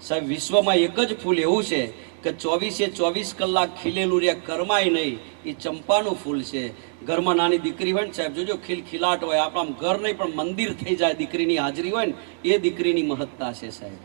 સાહેબ વિશ્વમાં એક જ ફૂલ એવું છે કે 24 કલાક ખીલેલું રે કરમાય નહીં, એ ચંપાનું ફૂલ છે. ઘરમાં નાની દીકરી હોય ને સાહેબ જોજો ખિલખિલાટ હોય, આપણા ઘર નહીં પણ મંદિર થઈ જાય દીકરીની હાજરી હોય ને, એ દીકરીની મહત્તા છે સાહેબ.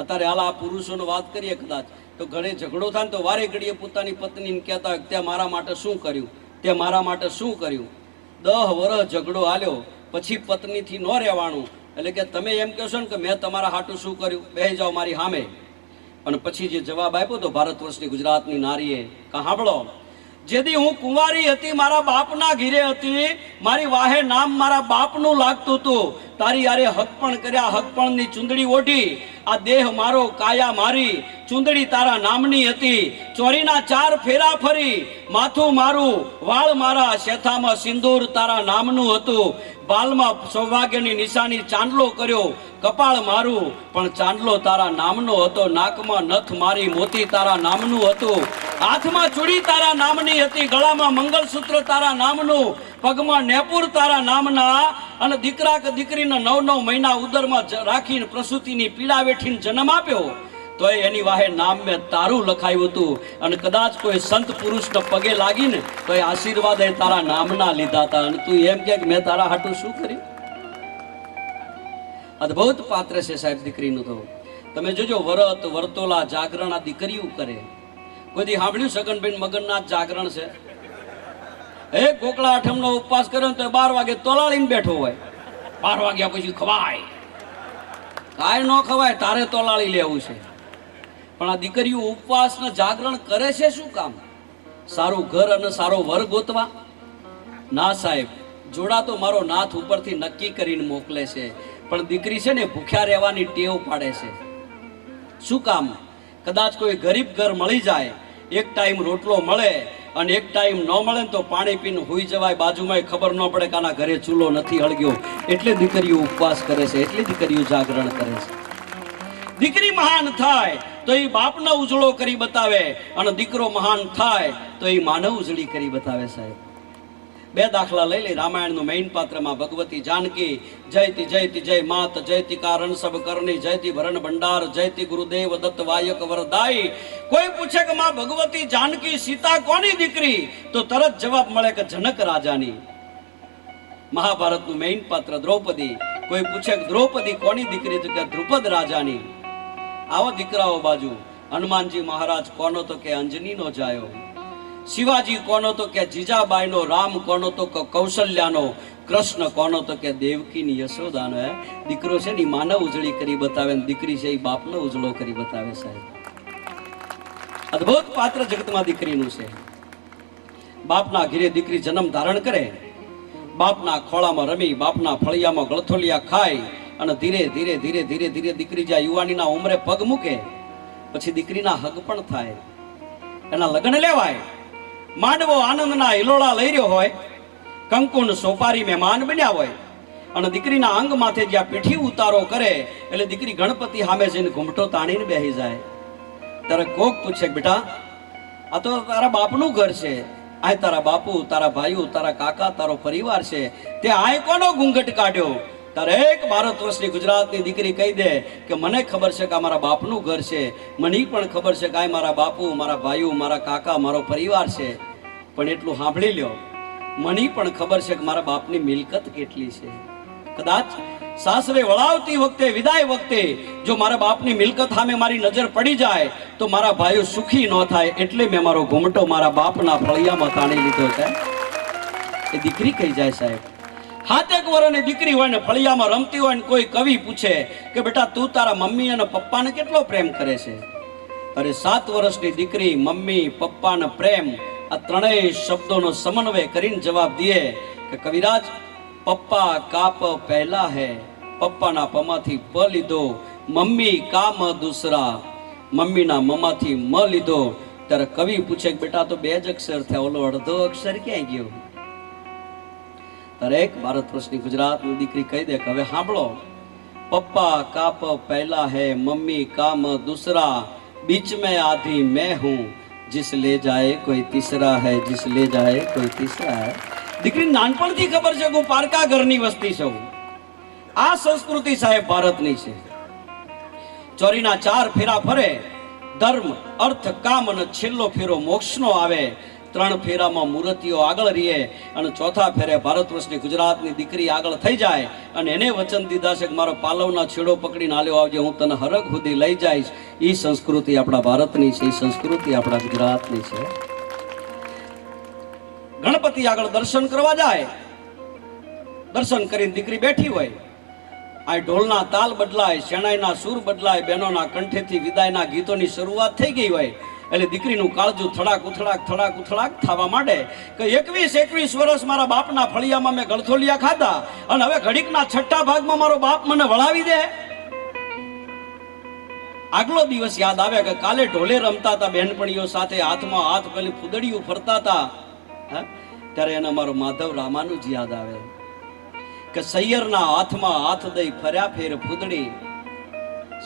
અત્યારે હાલ આ પુરુષોનો વાત કરીએ કદાચ તો ઘરે ઝઘડો થાય ને તો વારે ઘડીએ પોતાની પત્નીને કહેતા હોય તે મારા માટે શું કર્યું, તે મારા માટે શું કર્યું. 10 વર્ષ ઝઘડો હાલ્યો પછી પત્નીથી ન રહેવાનું, એટલે કે તમે એમ કહેશો ને કે મેં તમારા હાટું શું કર્યું, બેસી જાઓ મારી સામે. અને પછી જે જવાબ આપ્યો તો ભારત વર્ષની ગુજરાતની નારીએ, સાંભળો, જેથી હું કુંવારી હતી મારા બાપના ઘીરે હતી, મારી વાહે નામ મારા બાપનું લાગતું હતું, તારી યારે હકપણ કર્યા હકપણની ચૂંદડી ઓઢી, આ દેહ મારો કાયા મારી ચૂંદડી તારા નામની હતી, ચોરીના 4 ફેરા ફરી માથું મારું વાળ મારા શેથામાં સિંદૂર તારા નામનું હતું, બાલમાં સૌભાગ્યની નિશાની ચાંદલો કર્યો કપાળ મારું પણ ચાંદલો તારા નામનો હતો, નાકમાં નથ મારી મોતી તારા નામનું હતું, હાથમાં ચૂડી તારા નામની હતી, ગળામાં મંગળસૂત્ર તારા નામનું, પગમાં નેપુર તારા નામના, અને દીકરા કે દીકરીને 9 મહિના ઉદરમાં રાખીને પ્રસૂતિની પીડા વેઠીને જન્મ આપ્યો, તો એની વાહે નામ મેં તારું લખાયું હતું. અને કદાચ કોઈ સંત પુરુષને પગે લાગીને તો એ આશીર્વાદ એ તારા નામના લીધા હતા. અને તું એમ કે મેં તારા હાટું શું કર્યું? અદભુત પાત્ર છે સાહેબ દીકરીનું. તો તમે જોજો વરત વર્તોલા જાગરણ આ દીકરીઓ કરે. કોઈ સાંભળ્યું સગનભાઈ મગનના જાગરણ છે? એક ગોકળા આઠમનો ઉપવાસ કર્યો ને તો 12 વાગે તોલાળીને બેઠો હોય, 12 વાગ્યા પછી ખવાય કાંઈ ન ખવાય, તારે તોલાળી લેવું છે. પણ આ દીકરીઓ ઉપવાસ ને જાગરણ કરે છે શું કામ? સારું ઘર અને સારો વર ગોતવા? ના સાહેબ, જોડા તો મારો નાથ ઉપરથી નક્કી કરીને મોકલે છે, પણ દીકરી છે ને ભૂખ્યા રહેવાની ટેવ પાડે છે. શું કામ? કદાચ કોઈ ગરીબ ઘર મળી જાય, એક ટાઈમ રોટલો મળે અને એક ટાઈમ ન મળે તો પાણી પીને હુઈ જવાય, બાજુમાં ખબર ન પડે કે આના ઘરે ચૂલો નથી હળગ્યો, એટલે દીકરીઓ ઉપવાસ કરે છે, એટલે દીકરીઓ જાગરણ કરે છે. દીકરી મહાન થાય તો એ બાપને ઉજળો કરી બતાવે, અને દીકરો મહાન થાય તો એ માનવ ઉજળી કરી બતાવે સાહેબ. 2 દાખલા લઈ લઈ. રામાયણનું મેઇન પાત્રમાં ભગવતી જાનકી, જયતી જયતી જય માત, જયતી કારણ સબ કરણી, જયતી ભરણ ભંડાર, જયતી ગુરુદેવ દત્ત વાયક વરદાઈ. કોઈ પૂછે કે માં ભગવતી જાનકી સીતા કોની દીકરી, તો તરત જવાબ મળે કે જનક રાજાની. મહાભારતનું મેઇન પાત્ર દ્રૌપદી. કોઈ પૂછે કે દ્રૌપદી કોની દીકરી, તો કે દ્રુપદ રાજાની. આવો દીકરાઓ બાજુ. હનુમાનજી મહારાજ કોનો, તો કે અંજનીનો જાયો. શિવાજી કોનો, તો કે જીજાબાઈનો. રામ કોનો, તો કે કૌશલ્યાનો. કૃષ્ણ કોનો, તો કે દેવકીની યશોદાનો. દીકરો છે ને માનવ ઉજળી કરી બતાવે, દીકરી છે એ બાપનો ઉજળો કરી બતાવે સાહેબ. અદ્ભુત પાત્ર જગતમાં દીકરીનું છે. બાપના ઘીરે દીકરી જન્મ ધારણ કરે, બાપના ખોળામાં રમી, બાપના ફળિયામાં ગળથોલિયા ખાય, અને ધીરે ધીરે ધીરે ધીરે ધીરે દીકરી જ્યાં યુવાનીના ઉંમરે પગ મૂકે પછી દીકરીના હગ પણ થાય, એના લગ્ન લેવાય. માંડવો આનંદના હિલોળા લઈ રહ્યો હોય, કંકુન સોપારી મહેમાન બન્યા હોય, અને દીકરીના અંગ માથે જ્યાં પીઠી ઉતારો કરે એટલે દીકરી ગણપતિ સામે જઈને ઘૂમટો તાણીને બેસી જાય. ત્યારે કોક પૂછે બેટા આ તો તારા બાપનું ઘર છે, આ તારા બાપુ, તારા ભાઈઓ, તારા કાકા, તારો પરિવાર છે, તે આય કોનો ઘૂંઘટ કાઢ્યો? ત્યારે એક ભારત વર્ષની ગુજરાતની દીકરી કહી દે કે મને ખબર છે કે મારા બાપનું ઘર છે, મને પણ ખબર છે કે આ મારા બાપુ, મારા ભાઈઓ, મારા કાકા, મારો પરિવાર છે, પણ એટલું સાંભળી લ્યો, મને પણ ખબર છે કે મારા બાપની મિલકત કેટલી છે. કદાચ સાસરે વળાવતી વખતે, વિદાય વખતે જો મારા બાપની મિલકત સામે મારી નજર પડી જાય તો મારા ભાઈઓ સુખી ન થાય, એટલે મેં મારો ઘૂમટો મારા બાપના ફળિયામાં તાણી લીધો છે. એ દીકરી કહી જાય સાહેબ. 7 વર્ષની દીકરી હોય ને ફળિયામાં રમતી હોય ને કોઈ કવિ પૂછે કે બેટા તું તારા મમ્મી અને પપ્પાને કેટલો પ્રેમ કરે છે? અરે 7 વર્ષની દીકરી મમ્મી, પપ્પાને પ્રેમ, આ ત્રણેય શબ્દોનો સમન્વય કરીને જવાબ દે કે કવિરાજ, પપ્પા કાપ પહેલા હે, પપ્પાના પમાંથી પ લીધો, મમ્મી કામ દૂસરા, મમ્મીના મમાંથી મ લીધો. ત્યારે કવિ પૂછે કે બેટા તો 2 જ અક્ષર થયા, ઓલો અડધો અક્ષર ક્યાંય ગયો? દરેક ભારત વર્ષની ગુજરાતની દીકરી કહી દે કે હવે સાંભળો, પપ્પા કાપ પહેલા હે, મમ્મી કામ દૂસરા, बीच में आधी मैं हूँ, जिस ले जाए कोई तीसरा है, जिस ले जाए कोई तीसरा है. દીકરી નાનપણથી ખબર છે કે હું પારકા ઘરની વસ્તી છું. આ સંસ્કૃતિ સાહેબ ભારતની છે. ચોરીના 4 ફેરા ફરે, ધર્મ અર્થ કામ અને છેલ્લો ફેરો મોક્ષનો આવે. 3 ફેરામાં મૂર્તિઓ આગળ રહીએ અને ચોથા ફેરે ભારત વર્ષની ગુજરાતની દીકરી આગળ થઈ જાય અને એને વચન દીધા છે કે મારો પાલવના છેડો પકડીને આલ્યો આવજે, હું તને હરખ સુધી લઈ જઈશ. એ સંસ્કૃતિ આપણા ભારતની છે, એ સંસ્કૃતિ આપણા ગુજરાતની છે. ગણપતિ આગળ દર્શન કરવા જાય, દર્શન કરીને દીકરી બેઠી હોય, આ ઢોલના તાલ બદલાય, શેણાઈના સૂર બદલાય, બહેનોના કંઠેથી વિદાયના ગીતોની શરૂઆત થઈ ગઈ હોય એટલે દીકરીનું કાળજું થડાક ઉથડાક થવા માંડે કે 21 વર્ષ મારા બાપના ફળિયામાં મેં ગળથોલિયા ખાધા અને હવે ઘડીકના 6ઠા ભાગમાં મારો બાપ મને વળાવી દે. આગલો દિવસ યાદ આવે કે કાલે ઢોલે રમતા હતા બહેનપણીઓ સાથે, હાથમાં હાથ પેલી ફૂદડીઓ ફરતા હતા, ત્યારે એને મારો માધવ રામાનુજ યાદ આવે કે સૈયરના હાથમાં હાથ દઈ ફર્યા ફેર ફૂદડી,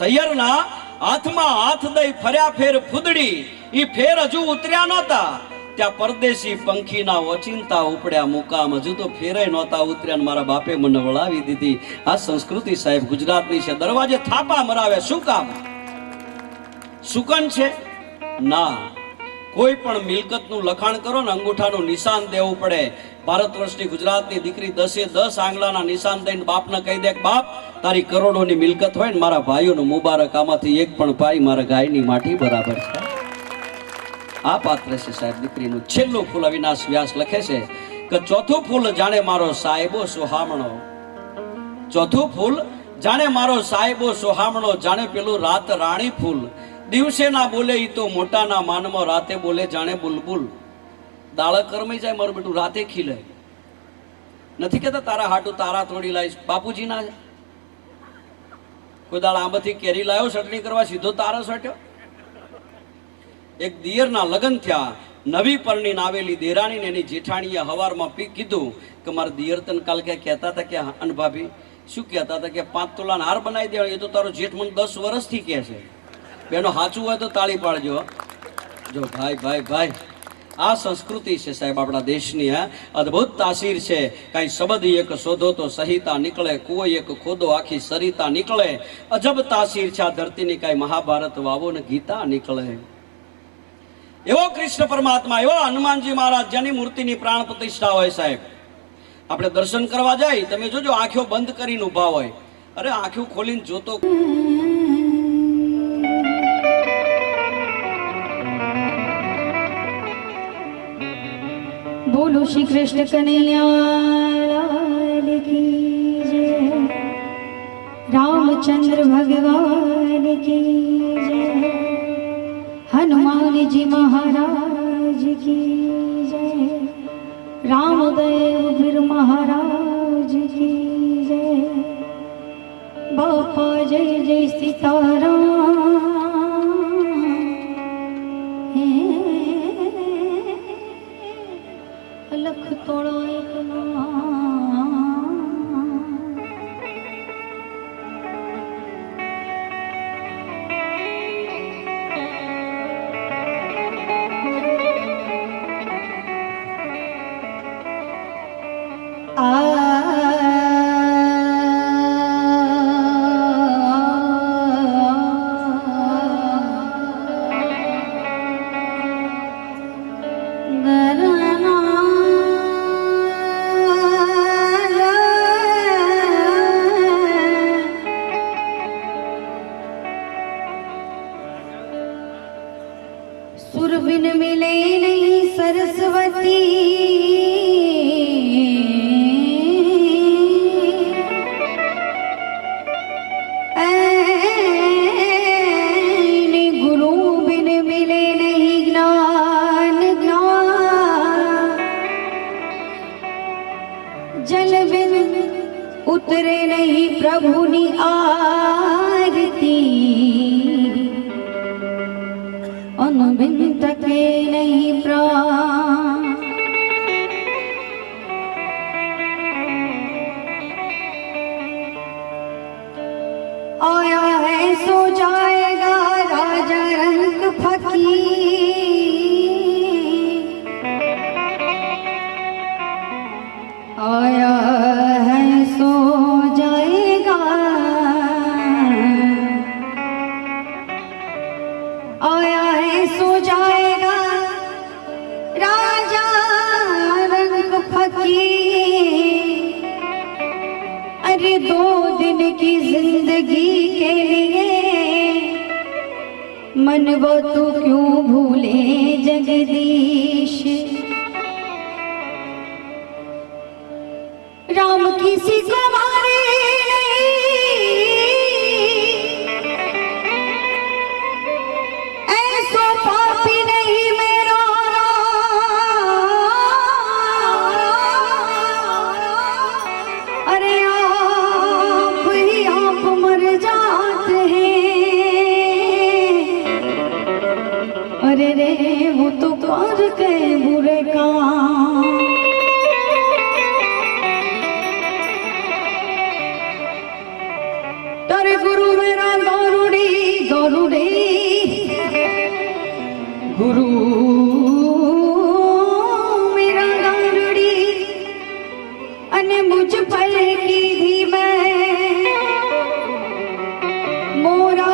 સૈયરના હાથમાં હાથ દઈ ફર્યા ફેર ફૂદડી. ઈ ફેર હજુ ઉતર્યા નહોતા ત્યાં પરદેશી પંખીના ઓચિંતા ઉપડ્યા મુકામ, હજુ તો ફેરે નહોતા ઉતર્યા ને મારા બાપે મને વળાવી દીધી. આ સંસ્કૃતિ સાહેબ ગુજરાતની છે. દરવાજે થાપા મરાવે, શું કામ? સુકન છે ના. કોઈ પણ મિલકતનું લખાણ કરો ને અંગૂઠાનું નિશાન દેવું પડે. ભારત વર્ષની ગુજરાતની દીકરી 10 આંગળાના નિશાન દઈને બાપને કહી દે કે બાપ તારી કરોડોની મિલકત હોય ને મારા ભાઈઓનું મુબારક, આમાંથી એક પણ પાઈ મારા ગાયની માટી બરાબર છે. આ પાત્ર છે સાહેબ દીકરીનું. છેલ્લું ફૂલ અવિનાશ વ્યાસ લખે છે કે ચોથું ફૂલ જાણે મારો સાહેબો સોહામણો, ચોથું ફૂલ જાણે મારો સાહેબો સોહામણો, જાણે પેલું રાત રાણી ફૂલ. દિવસે ના બોલે ઈ તો મોટાના માનમાં, રાતે બોલે જાણે બુલબુલ. દાળ કરમાઈ જાય મારું બેટું રાતે ખીલે. નથી કેતા તારા હાટું તારા તોડી લાવીશ, બાપુજી ના કોઈ દાળ આંબાથી કેરી લાવ્યો ચટણી કરવા, સીધો તારા સટ્યો. એક દિયરના લગ્ન થયા, નવી પરણીને આવેલી દેરાણીને એની જેઠાણીએ હવારમાં કીધું કે મારા દિયર તને કાલ ક્યાં કહેતા હતા કે અન ભાભી શું કહેતા હતા કે 5 તોલાના હાર બનાવી દેવા, એ તો તારો જેઠ મને 10 વર્ષથી કહે છે. બેનો સાચું હોય તો તાળી પાડજો. જો ભાઈ ભાઈ ભાઈ, આ સંસ્કૃતિ છે સાહેબ આપણા દેશની. અદ્ભુત તાસીર છે. કાંઈ શબ્દ એક શોધો તો સહિતા નીકળે, કુવો એક ખોદો આખી સરિતા નીકળે. અજબ તાસીર છે આ ધરતીની, કાંઈ મહાભારત વાવો ને ગીતા નીકળે. એવો કૃષ્ણ પરમાત્મા, એવો હનુમાનજી મહારાજ જેની મૂર્તિની પ્રાણ પ્રતિષ્ઠા હોય સાહેબ, આપણે દર્શન કરવા જાય, તમે જોજો આંખો બંધ કરીને ઊભા હોય, અરે આંખો ખોલીને જોતો बोलो श्री कृष्ण कन्हैया की जय, रामचंद्र भगवान की जय, हनुमान जी महाराज की जय, रामदेव वीर महाराज की जय, बापा जय जय सीताराम, लख तोड़ो एक सुर बिन मिले नहीं सरस्वती, गुरु बिन मिले नहीं ज्ञान ज्ञान, जल बिन उतरे नहीं प्रभु नी आरती, अन बिन तके नहीं प्राण मन वो तू क्यों भूले जगदीश। राम किसी को मारे ऐसो पापी नहीं मेरा अरे आप ही आप मर जाते हैं। अरे रे वो तो कर के बुरे काम। तारे गुरु मेरा गौरुड़ी गौरुड़ी गुरु मेरा गौरुड़ी अने मुझ पर की थी मैं मोरा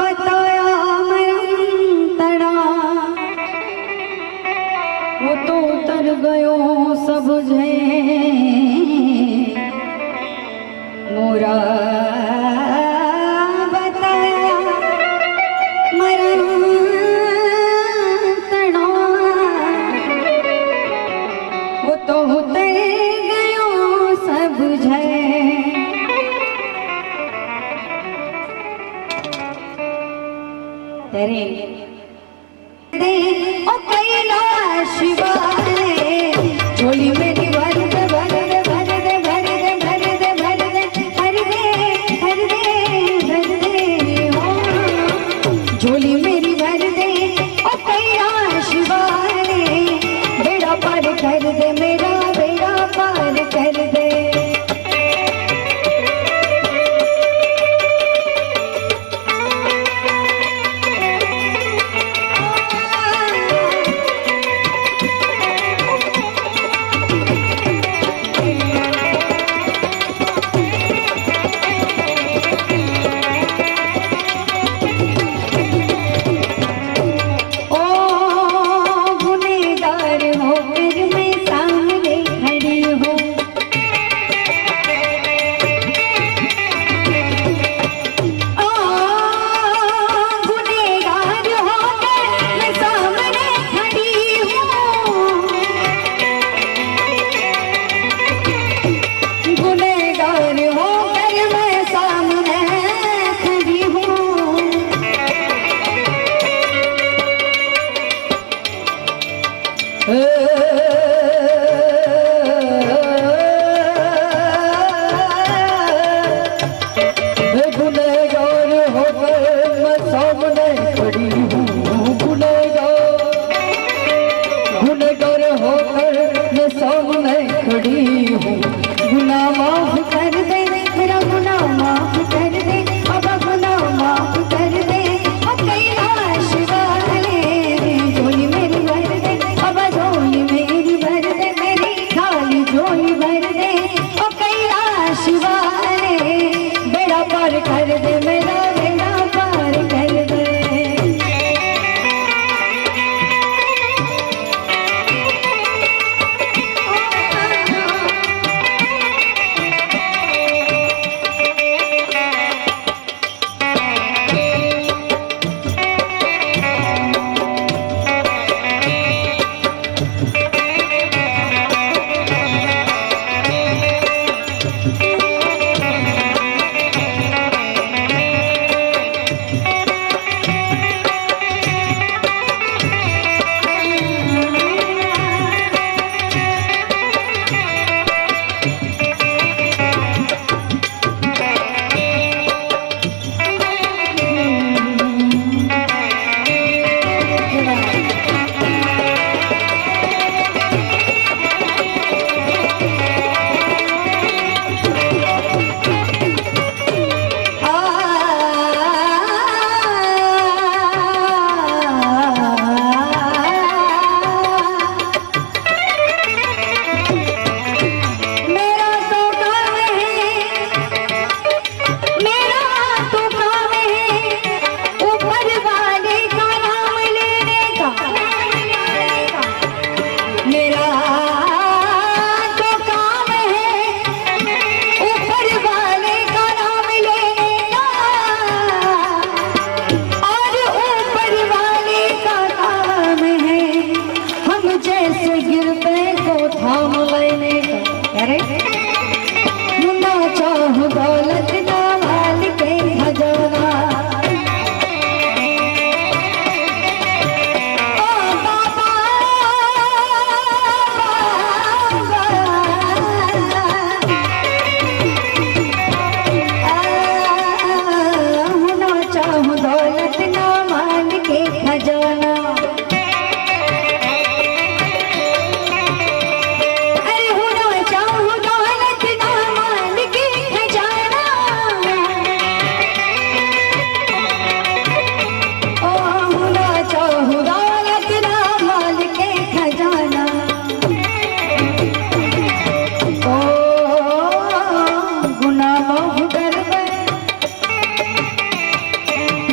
बताया मरंतड़ा वो तो उतर गयो सब है मोरा ओ कैलाश वाले झोली मेरी भर दे भर दे भर दे भर दे भर दे भर दे भर दे भर दे भर दे हो झोली मेरी भर दे ओ कैलाश वाले बेड़ा पार कर दे मेरा बेड़ा पार कर दे।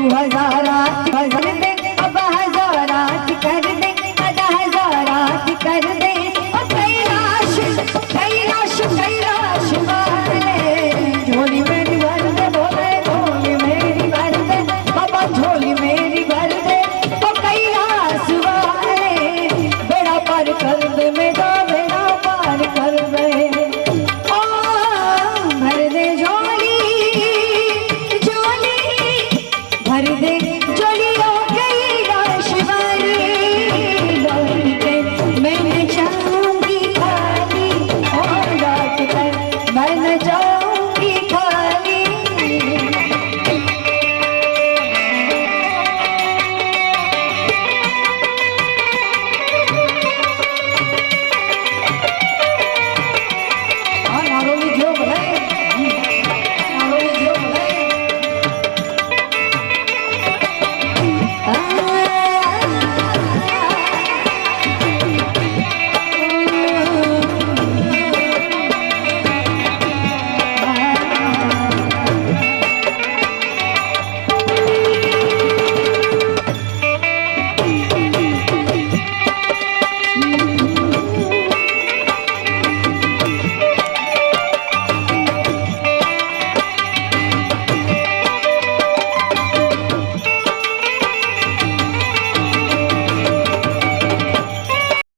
હજારા